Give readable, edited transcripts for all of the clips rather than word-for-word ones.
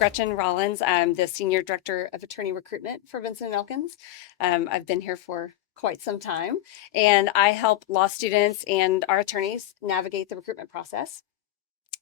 Gretchen Rollins. I'm the Senior Director of Attorney Recruitment for Vinson and Elkins. I've been here for quite some time, and I help law students and our attorneys navigate the recruitment process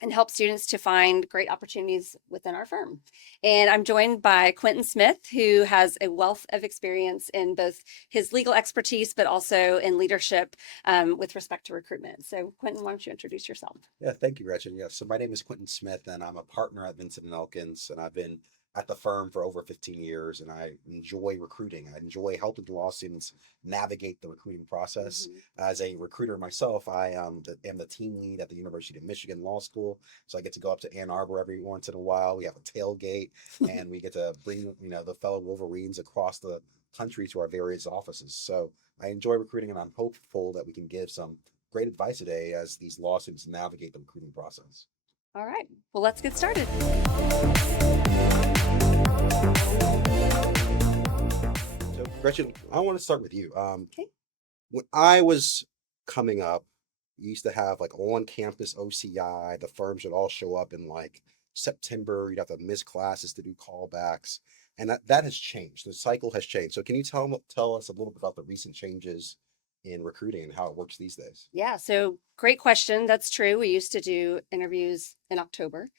and help students to find great opportunities within our firm. And I'm joined by Quentin Smith, who has a wealth of experience in both his legal expertise, but also in leadership with respect to recruitment. So Quentin, why don't you introduce yourself? Yeah, thank you, Gretchen. Yeah, so my name is Quentin Smith, and I'm a partner at Vinson and Elkins, and I've been at the firm for over 15 years, and I enjoy recruiting. I enjoy helping the law students navigate the recruiting process. Mhm. As a recruiter myself, I am the team lead at the University of Michigan Law School, so I get to go up to Ann Arbor every once in a while. We have a tailgate, and we get to bring the fellow Wolverines across the country to our various offices. So I enjoy recruiting, and I'm hopeful that we can give some great advice today as these law students navigate the recruiting process. All right, well, let's get started. So, Gretchen, I want to start with you. Okay. When I was coming up, you used to have like on-campus OCI. The firms would all show up in like September. You'd have to miss classes to do callbacks, and that has changed. The cycle has changed. So, can you tell us a little bit about the recent changes in recruiting and how it works these days? Yeah, so great question. That's true. We used to do interviews in October.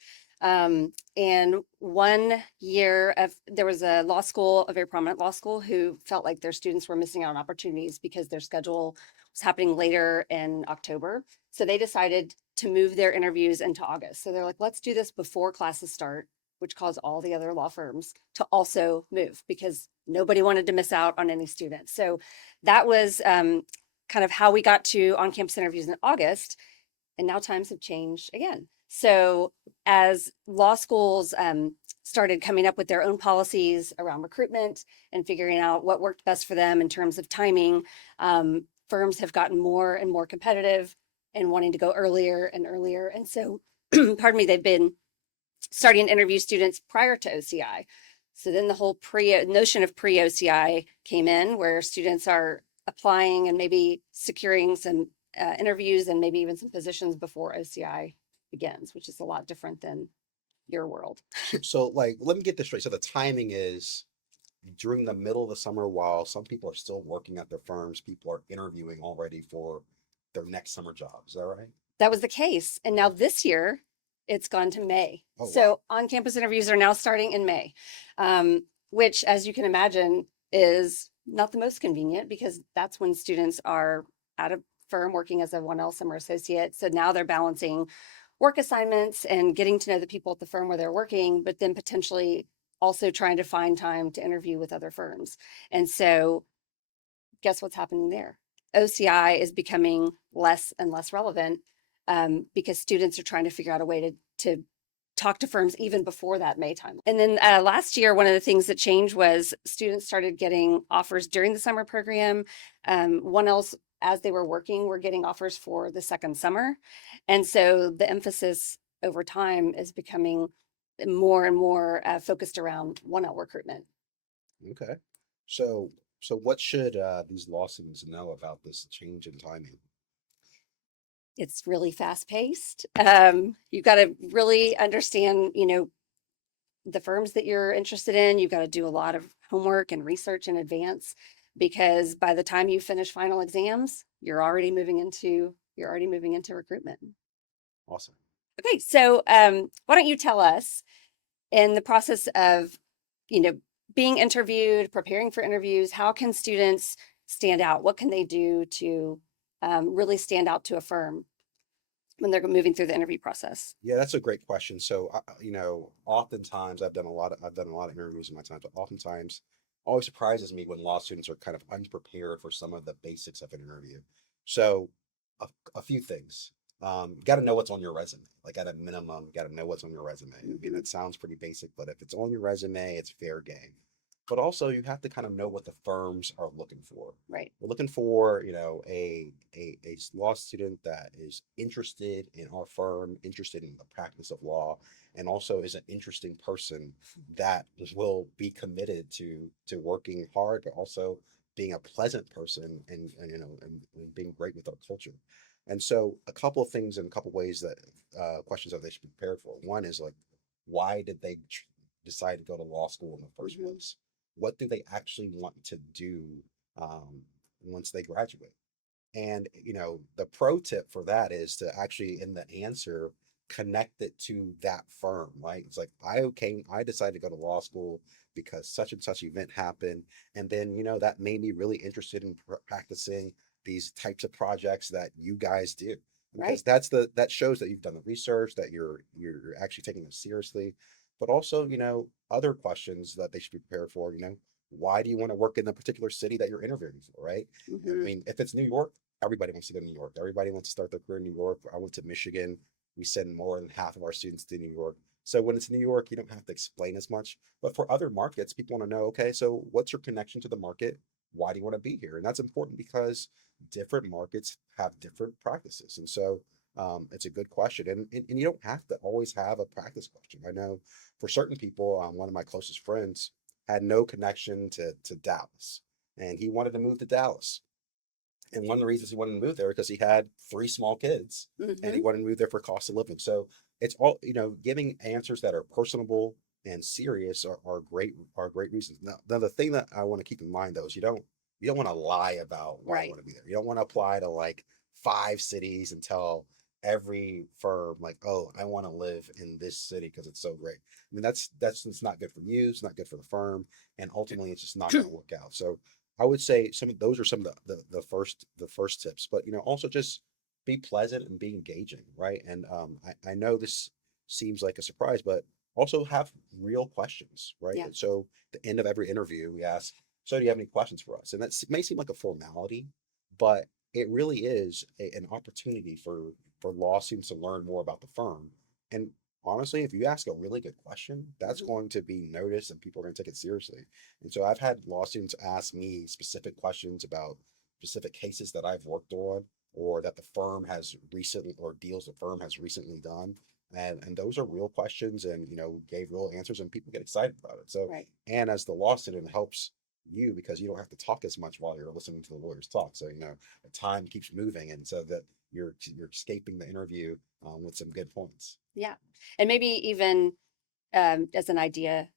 And one year there was a law school, a very prominent law school, who felt like their students were missing out on opportunities because their schedule was happening later in October. So they decided to move their interviews into August. So they're like, let's do this before classes start, which caused all the other law firms to also move because nobody wanted to miss out on any students. So that was kind of how we got to on-campus interviews in August, and now times have changed again. So as law schools started coming up with their own policies around recruitment and figuring out what worked best for them in terms of timing, firms have gotten more and more competitive and wanting to go earlier and earlier. And so, pardon me, they've been starting to interview students prior to OCI. So then the whole notion of pre-OCI came in, where students are applying and maybe securing some interviews and maybe even some positions before OCI begins, which is a lot different than your world. So, like, let me get this straight. So, the timing is during the middle of the summer, while some people are still working at their firms, people are interviewing already for their next summer job. Is that right? That was the case. And now Okay. this year, it's gone to May. Oh, wow. So on campus interviews are now starting in May, which, as you can imagine, is not the most convenient because that's when students are at a firm working as a 1L summer associate. So now they're balancing work assignments and getting to know the people at the firm where they're working, but then potentially also trying to find time to interview with other firms. And so guess what's happening there? OCI is becoming less and less relevant because students are trying to figure out a way to talk to firms even before that May time. And then last year, one of the things that changed was students started getting offers during the summer program. One else, as they were working, were getting offers for the second summer. And so the emphasis over time is becoming more and more focused around 1L recruitment. Okay. So, so what should these law students know about this change in timing? It's really fast paced. You've got to really understand, the firms that you're interested in. You've got to do a lot of homework and research in advance because by the time you finish final exams, you're already moving into recruitment. Awesome. Okay, so why don't you tell us in the process of, you know, being interviewed, preparing for interviews, how can students stand out? What can they do to really stand out to a firm when they're moving through the interview process? Yeah, that's a great question. So, oftentimes I've done a lot of interviews in my time, but oftentimes always surprises me when law students are kind of unprepared for some of the basics of an interview. So, a, a few things. You got to know what's on your resume. Like at a minimum, you got to know what's on your resume. I mean, Mhm. it sounds pretty basic, but if it's on your resume, it's fair game. But also, you have to kind of know what the firms are looking for. Right. We're looking for, a law student that is interested in our firm, interested in the practice of law, and also is an interesting person that will be committed to working hard, but also being a pleasant person and being great with our culture. And so, a couple of things and a couple of ways that questions that they should be prepared for. One is like, why did they decide to go to law school in the first Mhm. place? What do they actually want to do once they graduate? And the pro tip for that is to actually in the answer connect it to that firm, right? It's like I decided to go to law school because such and such event happened, and then that made me really interested in practicing these types of projects that you guys do, because Right. that shows that you've done the research, that you're actually taking it seriously, but also other questions that they should be prepared for. Why do you want to work in the particular city that you're interviewing for, right? I Mhm. mean, if it's New York, everybody wants to go to New York. Everybody wants to start their career in New York. I went to Michigan. We send more than half of our students to New York. So when it's New York, you don't have to explain as much. But for other markets, people want to know, okay, so what's your connection to the market? Why do you want to be here? And that's important because different markets have different practices. And so it's a good question. And you don't have to always have a practice question. I know for certain people, one of my closest friends had no connection to Dallas, and he wanted to move to Dallas. And one of the reasons he wanted to move there because he had three small kids and he Mhm. wanted to move there for cost of living. So it's all, giving answers that are personable and serious are great reasons. Now the thing that I want to keep in mind though is you don't want to lie about why you Right. want to be there. You don't want to apply to like 5 cities and tell every firm like, oh, I want to live in this city because it's so great. I mean, that's it's not good for you, it's not good for the firm, and ultimately it's just not going to work out. So I would say some of those are some of the first tips, but also just be pleasant and be engaging, right? And I know this seems like a surprise, but also have real questions, right? Yeah. And so the end of every interview, we ask, "So do you have any questions for us?" And that may seem like a formality, but it really is an opportunity for law students to learn more about the firm. And honestly, if you ask a really good question, that's Mhm. going to be noticed and people are going to take it seriously. And so I've had law students ask me specific questions about specific cases that I've worked on or that the firm has recently or deals the firm has recently done. And those are real questions and gave real answers and people get excited about it. So Right. and as the law student it helps you because you don't have to talk as much while you're listening to the lawyers talk. So the time keeps moving and so that you're escaping the interview with some good points. Yeah. And maybe even as an idea,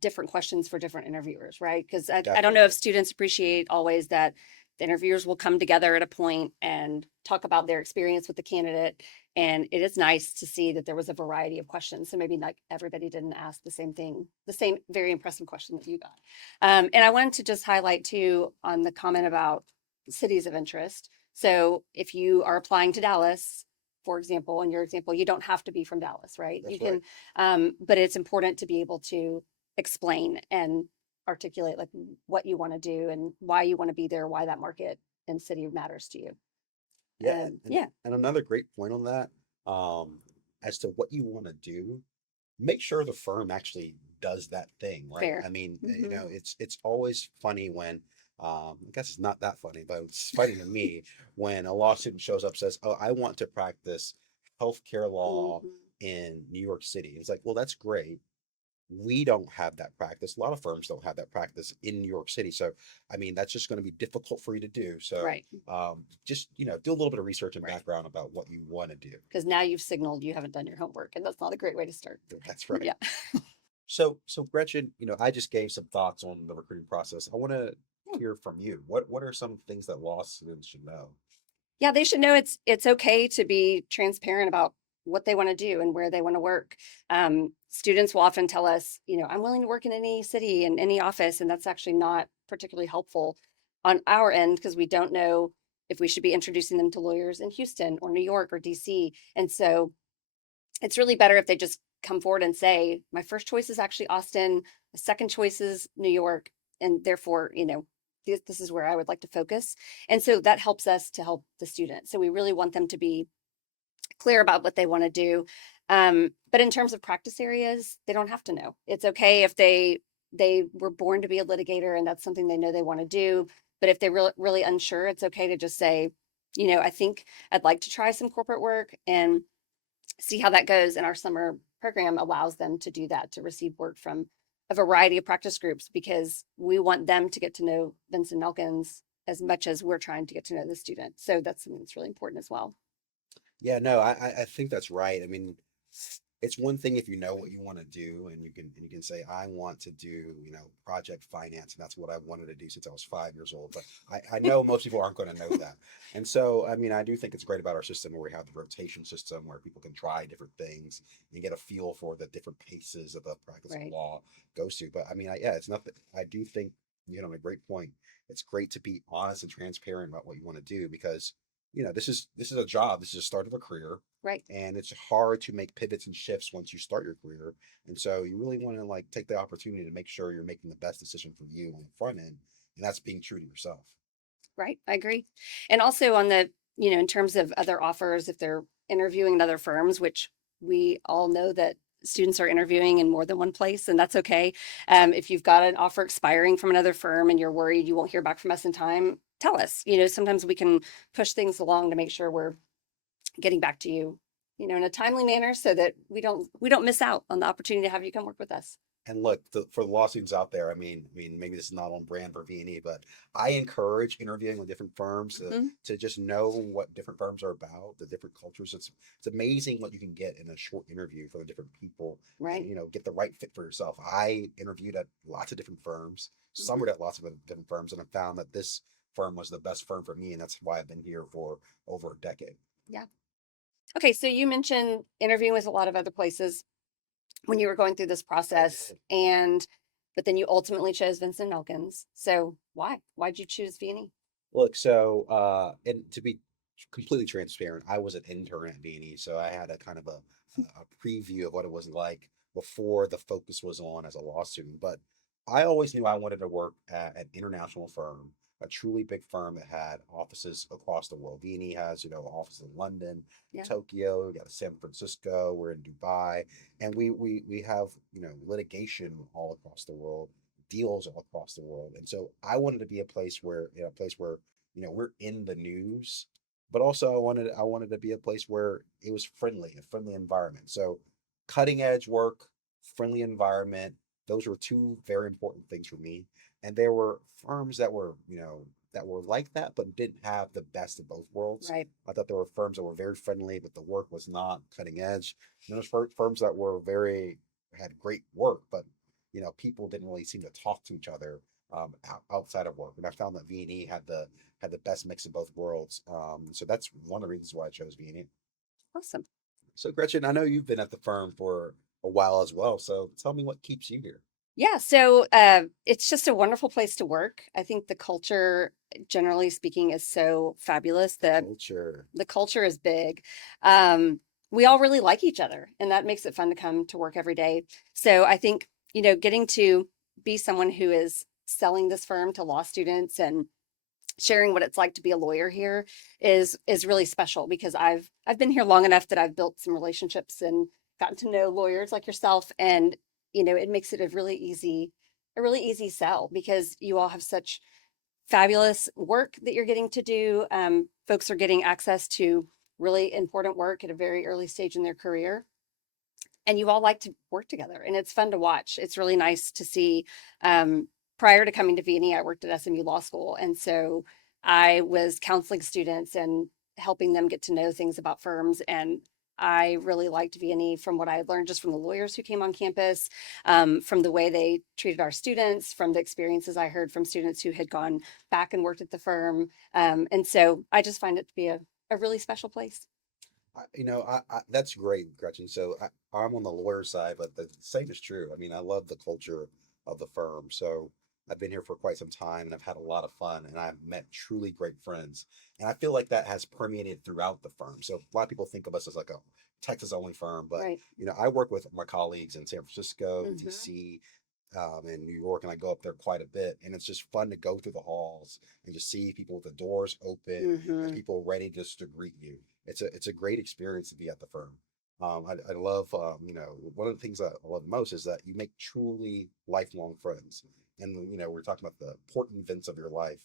different questions for different interviewers, right? Because I don't know if Definitely. students appreciate always that the interviewers will come together at a point and talk about their experience with the candidate. And it is nice to see that there was a variety of questions. So maybe like everybody didn't ask the same thing, the same very impressive question that you got. And I wanted to just highlight too on the comment about cities of interest. So if you are applying to Dallas, for example, in your example, you don't have to be from Dallas, right? You That's right. can, but it's important to be able to explain and articulate like what you want to do and why you want to be there, why that market and city matters to you. Yeah, and Yeah, and another great point on that, as to what you want to do, make sure the firm actually does that thing, right? fair. I mean, Hmm. it's always funny when, I guess it's not that funny, but it's funny to me when a law student shows up says, "Oh, I want to practice healthcare law Hmm. in New York City." It's like, well, that's great. We don't have that practice. A lot of firms don't have that practice in New York City. So, I mean, that's just going to be difficult for you to do. So, Right, just, do a little bit of research and right. background about what you want to do. Because now you've signaled you haven't done your homework, and that's not a great way to start. That's right. Yeah. So Gretchen, I just gave some thoughts on the recruiting process. I want to hear from you. What are some things that law students should know? Yeah, they should know it's okay to be transparent about what they want to do and where they want to work. Students will often tell us, I'm willing to work in any city and any office, and that's actually not particularly helpful on our end because we don't know if we should be introducing them to lawyers in Houston or New York or DC. And so it's really better if they just come forward and say, my first choice is actually Austin, my second choice is New York, and therefore, this is where I would like to focus. And so that helps us to help the student. So we really want them to be clear about what they want to do. But in terms of practice areas, they don't have to know. It's okay if they were born to be a litigator and that's something they know they want to do. But if they're really unsure, it's okay to just say, I think I'd like to try some corporate work and see how that goes. And our summer program allows them to do that, to receive work from a variety of practice groups because we want them to get to know Vinson Elkins as much as we're trying to get to know the student. So that's something that's really important as well. Yeah, no, I think that's right. I mean, it's one thing if you know what you want to do and you can say I want to do, project finance, and that's what I wanted to do since I was 5 years old. But I know most people aren't going to know that. And so I mean I do think it's great about our system where we have the rotation system where people can try different things and get a feel for the different paces of the practice of Right. law goes through. But I mean yeah, it's nothing. I do think you know a great point. It's great to be honest and transparent about what you want to do because this is a job, this is the start of a career, Right. and it's hard to make pivots and shifts once you start your career. And so you really want to like take the opportunity to make sure you're making the best decision for you on the front end, and that's being true to yourself. Right. I agree. And also on the, in terms of other offers, if they're interviewing in other firms, which we all know that students are interviewing in more than one place, and that's okay. If you've got an offer expiring from another firm and you're worried you won't hear back from us in time, tell us. Sometimes we can push things along to make sure we're getting back to you, in a timely manner so that we don't miss out on the opportunity to have you come work with us. And look, for the law students out there, I mean, maybe this is not on brand for V&E, but I encourage interviewing with different firms Mhm. to just know what different firms are about, the different cultures. It's amazing what you can get in a short interview for the different people, and Right. get the right fit for yourself. I interviewed at lots of different firms, Mhm. summered at lots of different firms, and I found that this firm was the best firm for me, and that's why I've been here for over a decade. Yeah. Okay. So you mentioned interviewing with a lot of other places when you were going through this I process, did. but then you ultimately chose Vincent Elkins. So why'd you choose V&E? Look, so and to be completely transparent, I was an intern at B&E, so I had a kind of a preview of what it was like before the focus was on as a law student. But I always knew I wanted to work at an international firm, a truly big firm that had offices across the world. B&E has, offices in London, Yeah. Tokyo, we got San Francisco, we're in Dubai, and we have, litigation all across the world, deals all across the world. And so I wanted to be a place where we're in the news, but also I wanted to be a place where it was a friendly environment. So cutting edge work, friendly environment, those were two very important things for me. And there were firms that were like that, but didn't have the best of both worlds. Right. I thought there were firms that were very friendly, but the work was not cutting edge. And there's firms that were very had great work, but people didn't really seem to talk to each other outside of work. And I found that V&E had the best mix of both worlds. So that's one of the reasons why I chose V&E. Awesome. So Gretchen, I know you've been at the firm for a while as well. So tell me what keeps you here. Yeah. So it's just a wonderful place to work. I think the culture, generally speaking, is so fabulous. The Culture. the culture is big. Um, we all really like each other, and that makes it fun to come to work every day. So I think, getting to be someone who is selling this firm to law students and sharing what it's like to be a lawyer here is really special because I've been here long enough that I've built some relationships and gotten to know lawyers like yourself, and it makes it a really easy sell because you all have such fabulous work that you're getting to do. Folks are getting access to really important work at a very early stage in their career, and you all like to work together, and it's fun to watch. It's really nice to see. Prior to coming to V&E, I worked at SMU Law School, and so I was counseling students and helping them get to know things about firms. And I really liked V&E from what I learned just from the lawyers who came on campus, from the way they treated our students, from the experiences I heard from students who had gone back and worked at the firm. And so I just find it to be a really special place. That's great, Gretchen. So I'm on the lawyer side, but the same is true. I mean, I love the culture of the firm. So I've been here for quite some time and I've had a lot of fun and I've met truly great friends. And I feel like that has permeated throughout the firm. So a lot of people think of us as like a Texas only firm, but Right. I work with my colleagues in San Francisco, Hmm. DC, in New York, and I go up there quite a bit. And it's just fun to go through the halls and just see people with the doors open and Hmm. people ready just to greet you. It's a great experience to be at the firm. I love one of the things that I love most is that you make truly lifelong friends. And we're talking about the important events of your life.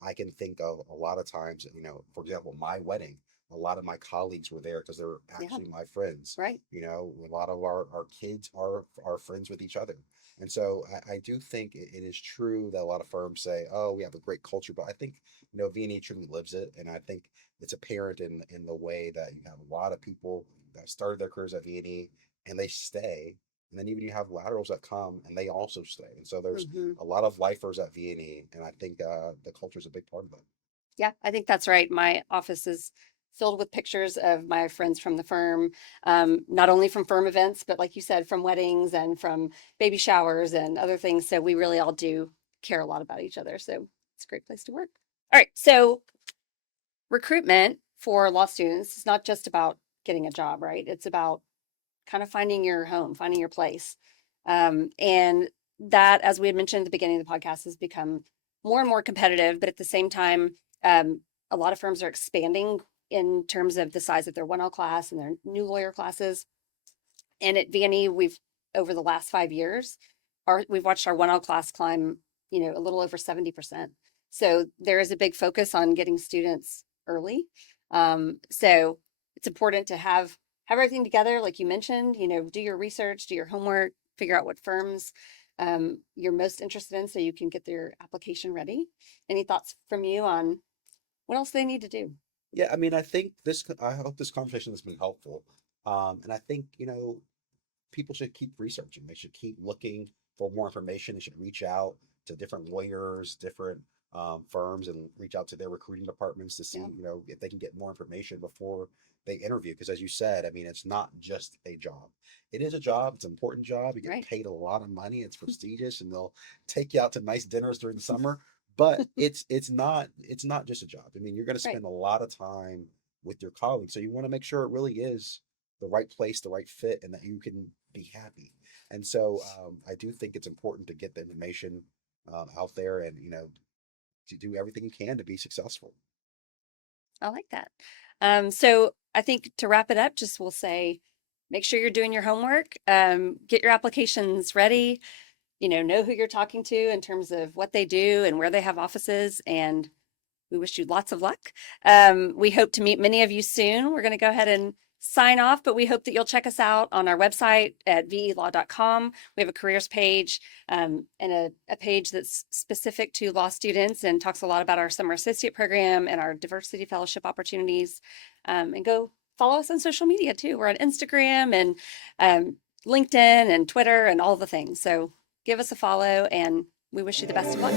I can think of a lot of times, for example, my wedding. A lot of my colleagues were there because they're Yeah. actually my friends. Right. A lot of our kids are friends with each other. And so I do think it is true that a lot of firms say, "Oh, we have a great culture," but I think V&E truly lives it, and I think it's apparent in the way that you have a lot of people that started their careers at V&E and they stay. And then even you have laterals that come and they also stay. And so there's Hmm. a lot of lifers at V&E, and I think the culture is a big part of it. Yeah, I think that's right. My office is filled with pictures of my friends from the firm, not only from firm events, but like you said, from weddings and from baby showers and other things. So we really all do care a lot about each other. So it's a great place to work. All right. So recruitment for law students is not just about getting a job, right? It's about kind of finding your home, finding your place. And that, as we had mentioned at the beginning of the podcast, has become more and more competitive. But at the same time, a lot of firms are expanding in terms of the size of their 1L class and their new lawyer classes. And at V&E, we've over the last 5 years, we've watched our 1L class climb, a little over 70%. So there is a big focus on getting students early. So it's important to have everything together, like you mentioned. Do your research, do your homework, figure out what firms you're most interested in, so you can get their application ready. Any thoughts from you on what else they need to do? Yeah, I mean, I think I hope this conversation has been helpful. And I think, people should keep researching. They should keep looking for more information. They should reach out to different lawyers, different firms, and reach out to their recruiting departments to see, Yeah, if they can get more information before they interview. Because as you said, I mean, it's not just a job. It is a job. It's an important job. You get right. paid a lot of money. It's prestigious, and they'll take you out to nice dinners during the summer. But it's not just a job. I mean, you're going to Right. spend a lot of time with your colleagues, so you want to make sure it really is the right place, the right fit, and that you can be happy. And so I do think it's important to get the information out there, and to do everything you can to be successful. I like that. So I think to wrap it up, just we'll say, make sure you're doing your homework, get your applications ready, know who you're talking to in terms of what they do and where they have offices. And we wish you lots of luck. We hope to meet many of you soon. We're going to go ahead and sign off, but we hope that you'll check us out on our website at velaw.com. We have a careers page and a page that's specific to law students and talks a lot about our summer associate program and our diversity fellowship opportunities. And go follow us on social media too. We're on Instagram and LinkedIn and Twitter and all the things. So give us a follow, and we wish you the best of luck.